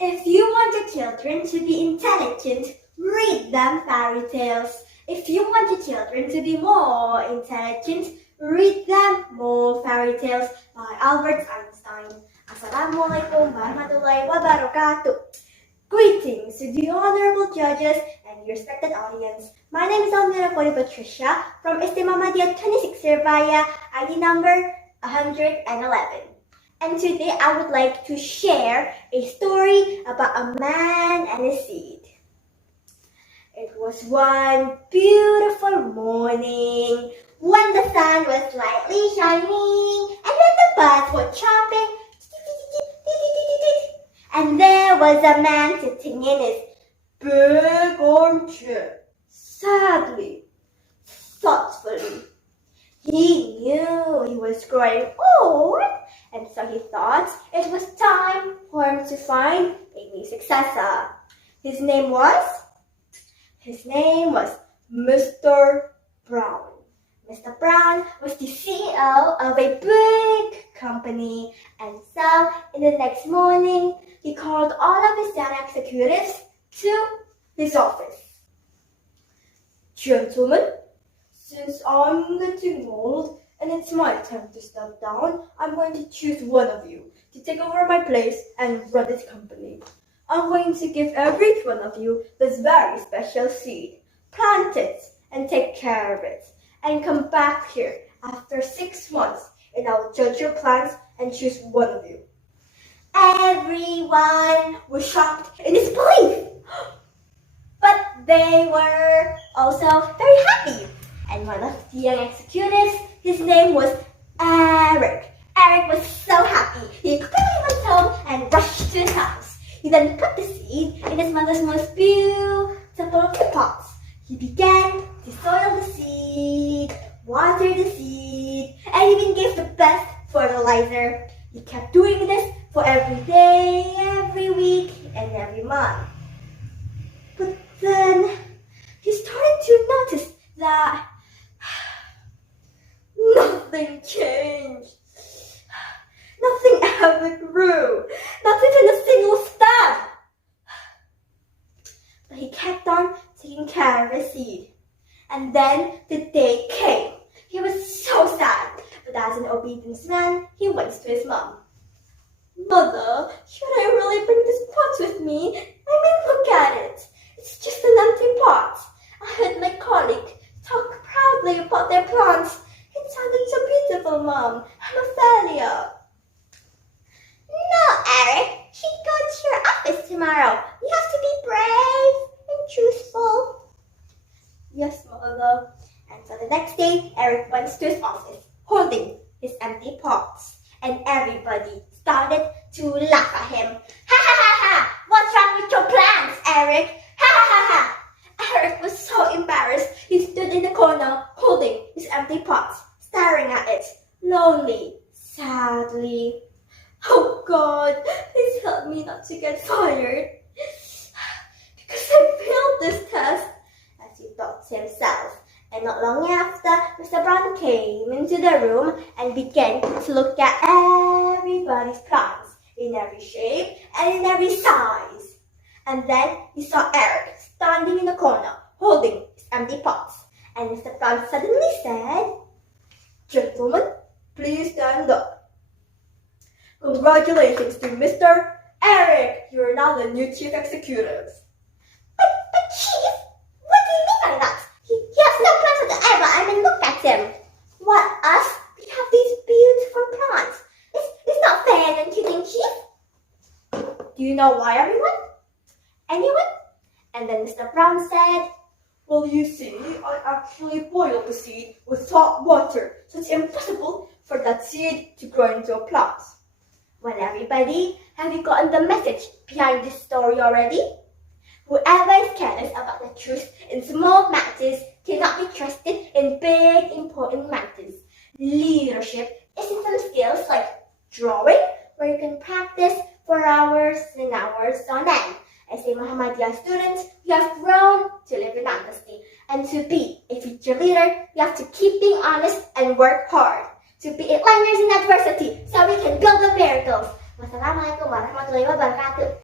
If you want your children to be intelligent, read them fairy tales. If you want your children to be more intelligent, read them more fairy tales by Albert Einstein. Assalamualaikum warahmatullahi wabarakatuh. Greetings to the honorable judges and your respected audience. My name is Almira.Batrisyia from SDMUH26SBY, ID number 111. And today I would like to share a story about a man and a seed. It was one beautiful morning when the sun was slightly shining and then the birds were chomping. And there was a man sitting in his big armchair, sadly, thoughtfully. He knew he was growing old, and so he thought it was time for him to find a new successor. His name was Mr. Brown. Mr. Brown was the CEO of a big company, and so in the next morning, he called all of his young executives to his office. Gentlemen, since I'm getting old and it's my time to step down, I'm going to choose one of you to take over my place and run this company. I'm going to give every one of you this very special seed. Plant it and take care of it. And come back here after 6 months and I'll judge your plans and choose one of you. Everyone was shocked in disbelief, but they were also very happy. And one of the young executives, his name was Eric. Eric was so happy. He quickly went home and rushed to his house. He then put the seed in his mother's most beautiful pots. He began to soil the seed, water the seed, and even gave the best fertilizer. He kept doing this for every day, every week, and every month. But then he started to notice that nothing changed. Nothing ever grew. Not even a single stem. But he kept on taking care of his seed. And then the day came. He was so sad. But as an obedient man, he went to his mom. Mother, should I really bring this pot with me? I mean, look at it. It's just an empty pot. I heard my colleague talk proudly about their plants. It sounded so beautiful, Mom. I'm a failure. No, Eric. You should go to your office tomorrow. You have to be brave and truthful. Yes, Mother. And so the next day, Eric went to his office, holding his empty pots. And everybody started to laugh at him. Ha ha ha ha! What's wrong with your plants, Eric? Ha ha ha ha! Eric was so embarrassed. He stood in the corner, holding his empty pots, staring at it, lonely, sadly. Oh God, please help me not to get fired. Because I failed this test, as he thought to himself. And not long after, Mr. Brown came into the room and began to look at everybody's plants in every shape and in every size. And then he saw Eric standing in the corner, holding his empty pots. And Mr. Brown suddenly said, Gentlemen, please stand up. Congratulations to Mr. Eric. You are now the new chief executive. But Chief, what do you mean by that? He has no plants whatsoever. I mean, look at him. What, us? We have these beautiful plants. It's not fair, don't you think, Chief? Do you know why, everyone? Anyone? And then Mr. Brown said, Well, you see, I actually boiled the seed with hot water, so it's impossible for that seed to grow into a plant. Well, everybody, have you gotten the message behind this story already? Whoever is careless about the truth in small matters cannot be trusted in big, important matters. Leadership isn't some skills like drawing, where you can practice for hours and hours on end. As a Muhammadiyah student, you have grown to live in honesty. And to be a future leader, you have to keep being honest and work hard. To be learners in adversity, so we can build the miracles. Wassalamualaikum warahmatullahi wabarakatuh.